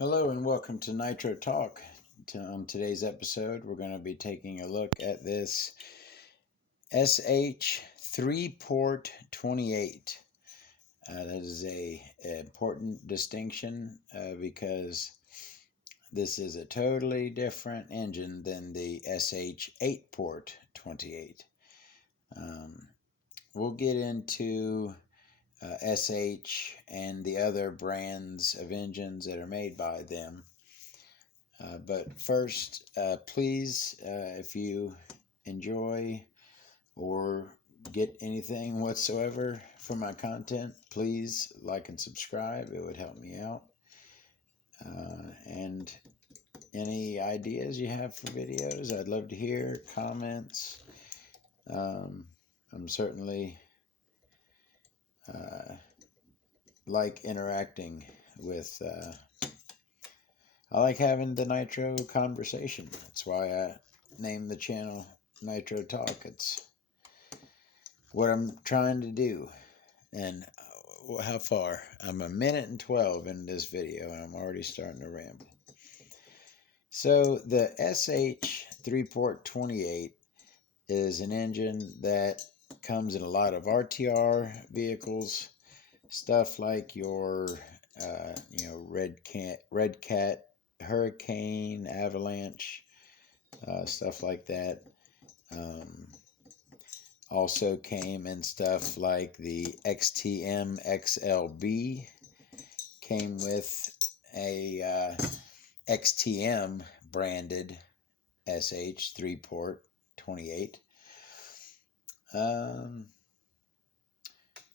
Hello and welcome to Nitro Talk. On today's episode, we're going to be taking a look at this SH 3-port 28. That is an important distinction because this is a totally different engine than the SH 8-port 28. We'll get into SH and the other brands of engines that are made by them. But first, please, if you enjoy or get anything whatsoever from my content, please like and subscribe. It would help me out. And any ideas you have for videos, I'd love to hear. Comments. I'm certainly like interacting with. I like having the Nitro conversation. That's why I named the channel Nitro Talk. It's what I'm trying to do. And how far? I'm a minute and 12 in this video, and I'm already starting to ramble. So the SH 3-port 28 is an engine that comes in a lot of RTR vehicles, stuff like your Red Cat, Hurricane, Avalanche, stuff like that. Also came in stuff like the XTM XLB, came with a XTM branded SH 3-port 28.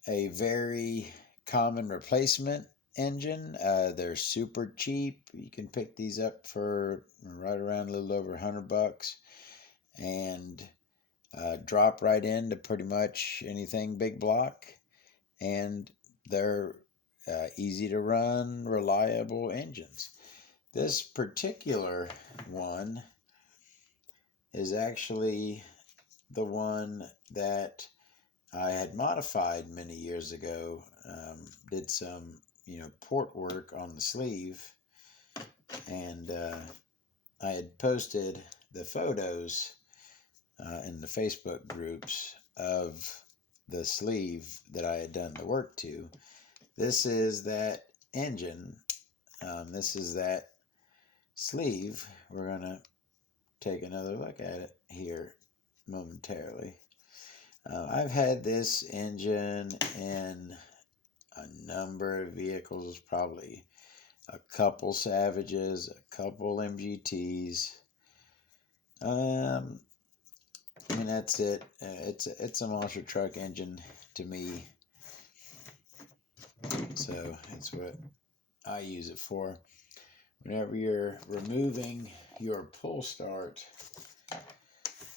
A very common replacement engine. They're super cheap. You can pick these up for right around a little over $100 and drop right into pretty much anything big block. And they're easy to run, reliable engines. This particular one is actually the one that I had modified many years ago. Did some port work on the sleeve, and I had posted the photos in the Facebook groups of the sleeve that I had done the work to. This is that engine. This is that sleeve. We're going to take another look at it here momentarily. I've had this engine in a number of vehicles, probably a couple Savages, a couple MGTs. That's it. It's a monster truck engine to me. So it's what I use it for. Whenever you're removing your pull start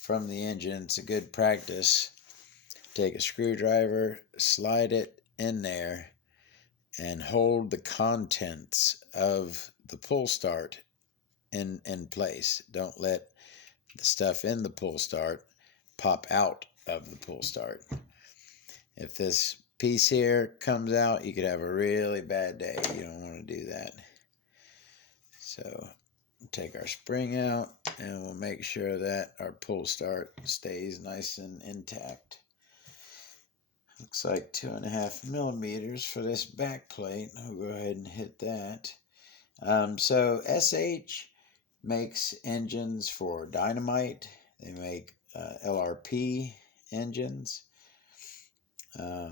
from the engine, it's a good practice. Take a screwdriver, slide it in there, and hold the contents of the pull start in place. Don't let the stuff in the pull start pop out of the pull start. If this piece here comes out, you could have a really bad day. You don't want to do that. So take our spring out, and we'll make sure that our pull start stays nice and intact. Looks like 2.5 millimeters for this back plate. We'll go ahead and hit that. So SH makes engines for Dynamite. They make LRP engines. A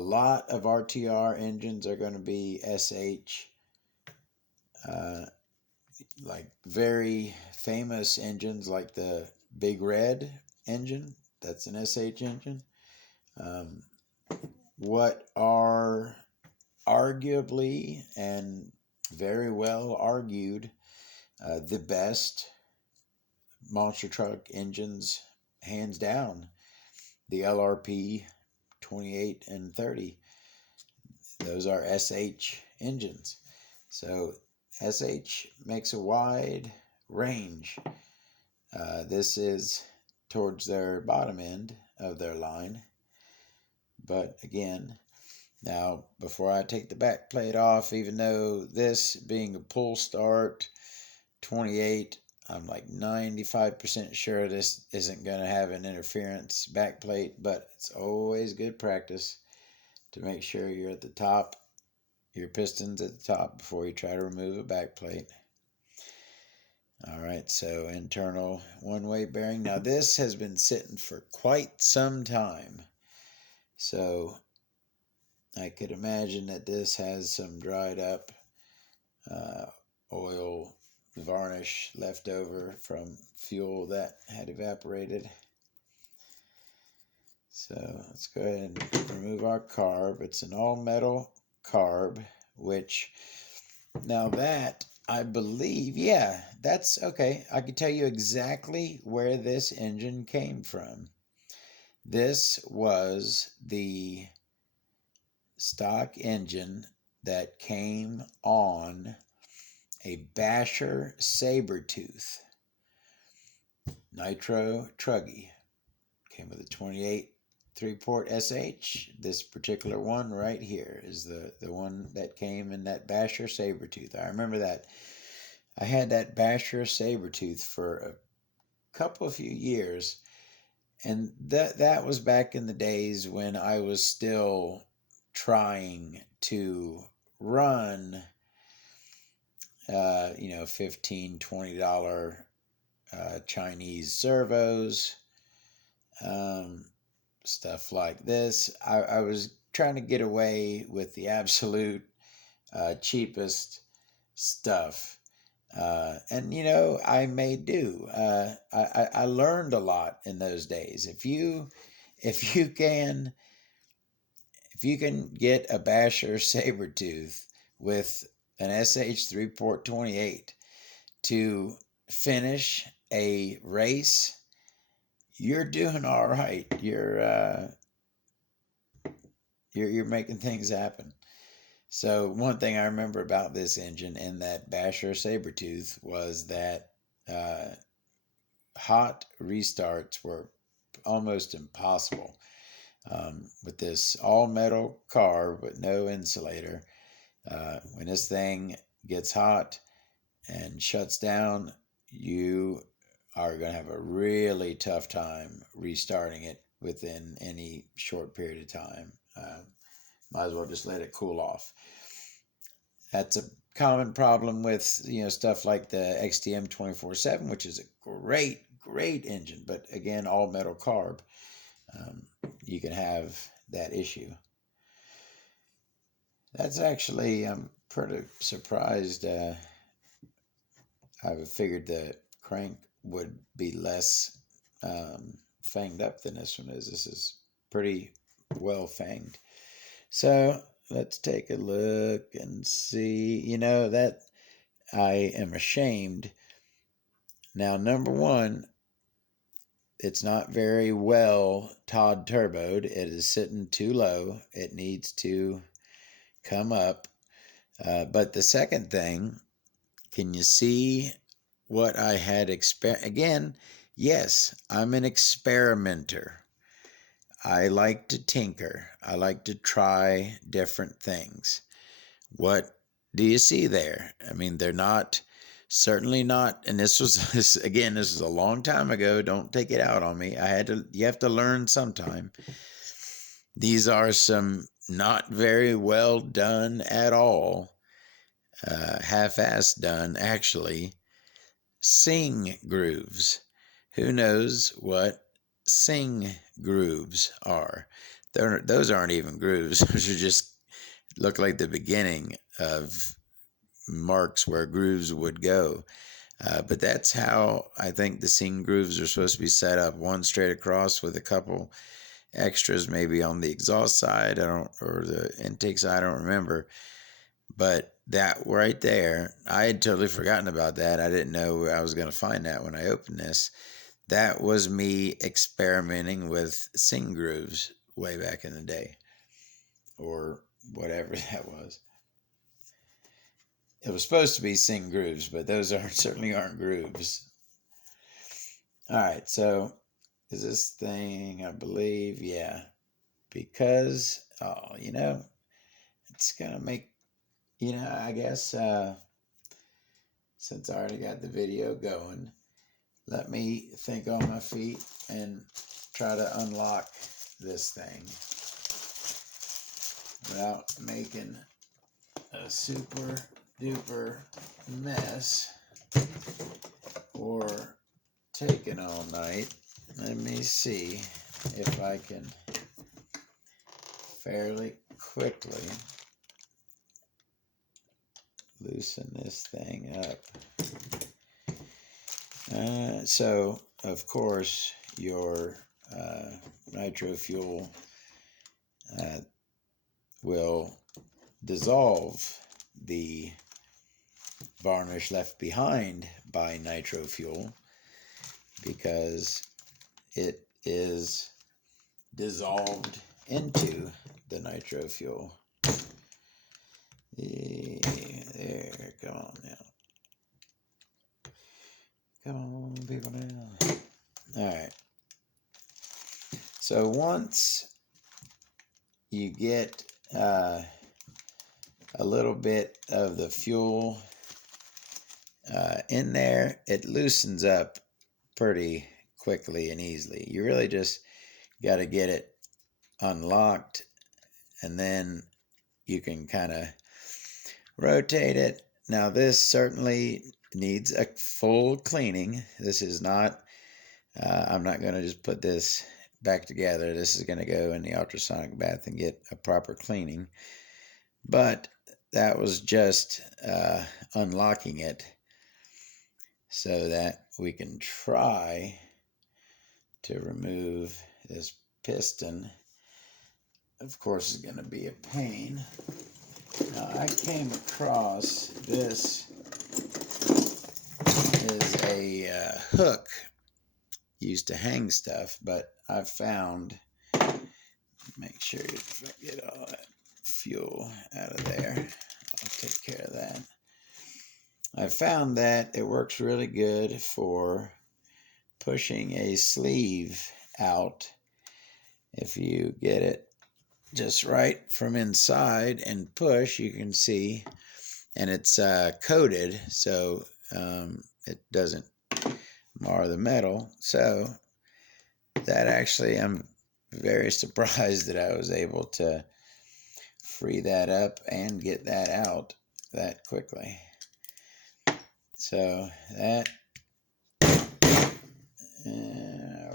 lot of RTR engines are going to be SH. Like very famous engines like the Big Red engine. That's an SH engine. What are arguably and very well argued the best monster truck engines, hands down, the LRP 28 and 30. Those are SH engines. So SH makes a wide range. This is towards their bottom end of their line. But again, Now, before I take the back plate off, even though this being a pull start 28, I'm like 95% sure this isn't going to have an interference back plate, but it's always good practice to make sure you're at the top, your piston's at the top before you try to remove a back plate. All right, so internal one-way bearing. Now this has been sitting for quite some time, so I could imagine that this has some dried up uh, oil varnish left over from fuel that had evaporated. So let's go ahead and remove our carb. It's an all metal carb, which now that I believe, yeah, that's okay. I can tell you exactly where this engine came from. This was the stock engine that came on a Basher Sabertooth nitro truggy. Came with a 28 3-port SH. This particular one right here is the one that came in that Basher Sabertooth. I remember that. I had that Basher Sabertooth for a couple of few years, and that was back in the days when I was still trying to run $15, $20 Chinese servos, stuff like this. I was trying to get away with the absolute cheapest stuff. And I may do. I learned a lot in those days. If you can get a Basher Sabertooth with an SH 3-port 28 to finish a race, you're doing all right. You're making things happen. So one thing I remember about this engine and that Basher Sabertooth was that hot restarts were almost impossible. With this all metal car with no insulator, when this thing gets hot and shuts down, you are going to have a really tough time restarting it within any short period of time. Might as well just let it cool off. That's a common problem with stuff like the XTM 24/7, which is a great engine, but again, all metal carb. You can have that issue. That's actually, I'm pretty surprised. I figured the crank would be less fanged up than this one is. This is pretty well fanged. So let's take a look and see. That I am ashamed. Now, number one, it's not very well Todd turboed. It is sitting too low. It needs to come up. But the second thing, can you see what I had again? Yes, I'm an experimenter. I like to tinker. I like to try different things. What do you see there? I mean, they're not, certainly not, and this was a long time ago. Don't take it out on me. You have to learn sometime. These are some not very well done at all, half-assed done actually, sing grooves. Who knows what sing grooves are? Those aren't even grooves. Those are just look like the beginning of marks where grooves would go. But that's how I think the sing grooves are supposed to be set up. One straight across with a couple extras maybe on the exhaust side, or the intake side, I don't remember. But that right there, I had totally forgotten about that. I didn't know I was going to find that when I opened this. That was me experimenting with sing grooves way back in the day, or whatever that was. It was supposed to be sing grooves, but those certainly aren't grooves. All right, so is this thing, I believe, yeah, because, it's gonna make, I guess since I already got the video going, let me think on my feet and try to unlock this thing without making a super duper mess or taking all night. Let me see if I can fairly quickly loosen this thing up. So, of course, your nitro fuel will dissolve the varnish left behind by nitro fuel because it is dissolved into the nitro fuel. There, come on now. Come on, people now. All right. So once you get a little bit of the fuel in there, it loosens up pretty quickly and easily. You really just got to get it unlocked, and then you can kind of rotate it. Now this certainly needs a full cleaning. This is not, I'm not going to just put this back together. This is going to go in the ultrasonic bath and get a proper cleaning. But that was just unlocking it so that we can try to remove this piston. Of course, it's going to be a pain. Now, I came across this is a hook used to hang stuff, but I've found, make sure if I get all that fuel out of there, I'll take care of that. I found that it works really good for pushing a sleeve out. If you get it just right from inside and push, you can see, and it's coated, so it doesn't mar the metal. So that actually, I'm very surprised that I was able to free that up and get that out that quickly. So that, are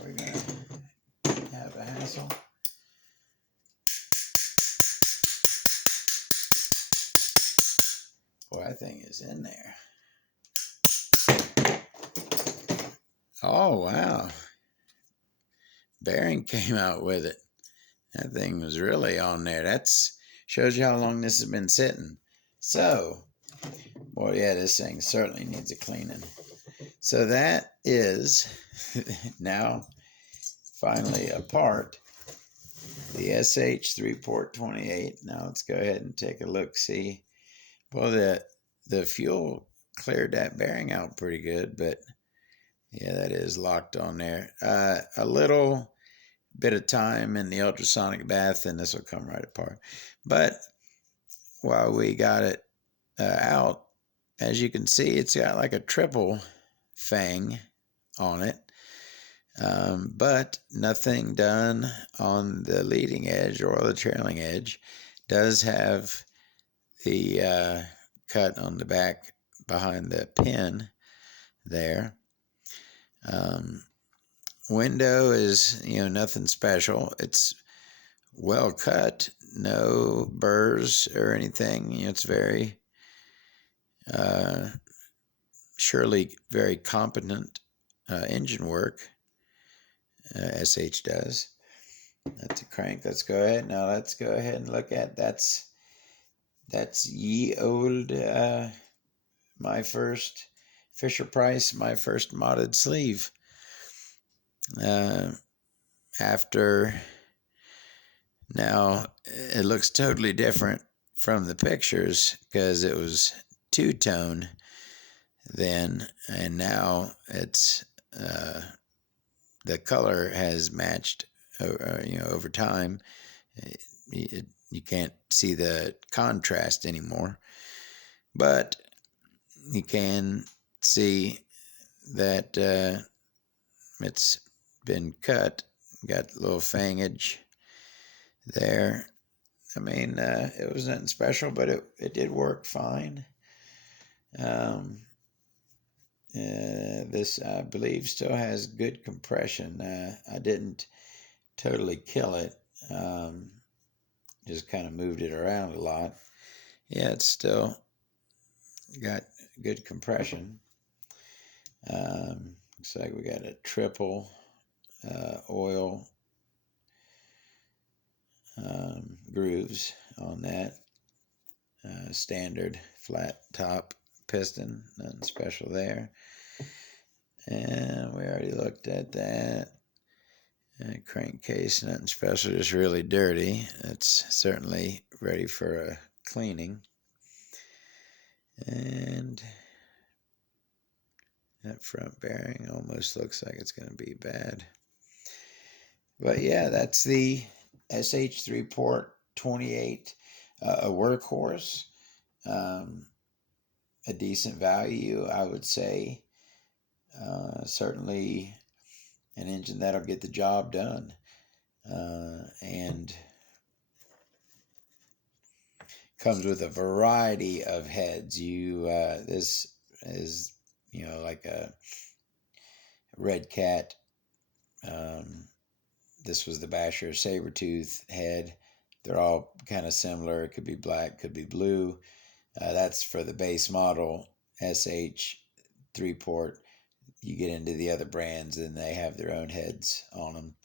we going to have a hassle? Boy, that thing is in there. Oh, wow. Bearing came out with it. That thing was really on there. That's shows you how long this has been sitting. So, well, yeah, this thing certainly needs a cleaning. So that is now finally apart. The SH3 port 28. Now let's go ahead and take a look. See, well, the fuel cleared that bearing out pretty good, but yeah, that is locked on there. A little bit of time in the ultrasonic bath and this will come right apart. But while we got it out, as you can see, it's got like a triple fang on it, but nothing done on the leading edge or the trailing edge. Does have the cut on the back behind the pin there. Window is, nothing special. It's well cut, no burrs or anything. It's very, surely very competent engine work. SH does. That's a crank. Let's go ahead. Now let's go ahead and look at that's ye old my first Fisher Price, my first modded sleeve. After now, it looks totally different from the pictures because it was two-tone then, and now it's the color has matched over time. you can't see the contrast anymore, but you can see that it's been cut. Got a little fangage there. I mean, it was nothing special, but it did work fine. This, I believe, still has good compression. I didn't totally kill it. Just kind of moved it around a lot. Yeah, it's still got good compression. Looks like we got a triple oil grooves on that. Standard flat top piston, nothing special there. And we already looked at that. Crankcase, nothing special, just really dirty. It's certainly ready for a cleaning. And that front bearing almost looks like it's going to be bad. But yeah, that's the SH3 port 28, a workhorse, a decent value, I would say. Certainly an engine that'll get the job done. And comes with a variety of heads. This is, like a Red Cat. This was the Basher Sabertooth head. They're all kind of similar. It could be black, could be blue. That's for the base model SH 3-port. You get into the other brands and they have their own heads on them.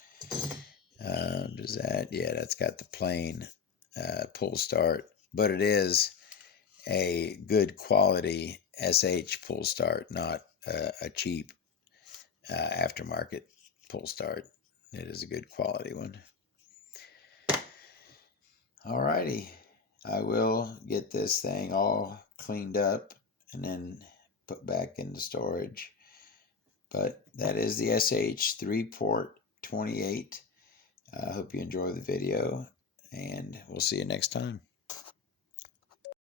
Does that? Yeah, that's got the plain pull start, but it is a good quality SH pull start, not a cheap aftermarket pull start. It is a good quality one. Alrighty, I will get this thing all cleaned up and then put back into storage. But that is the SH 3-port 28. I hope you enjoy the video, and we'll see you next time.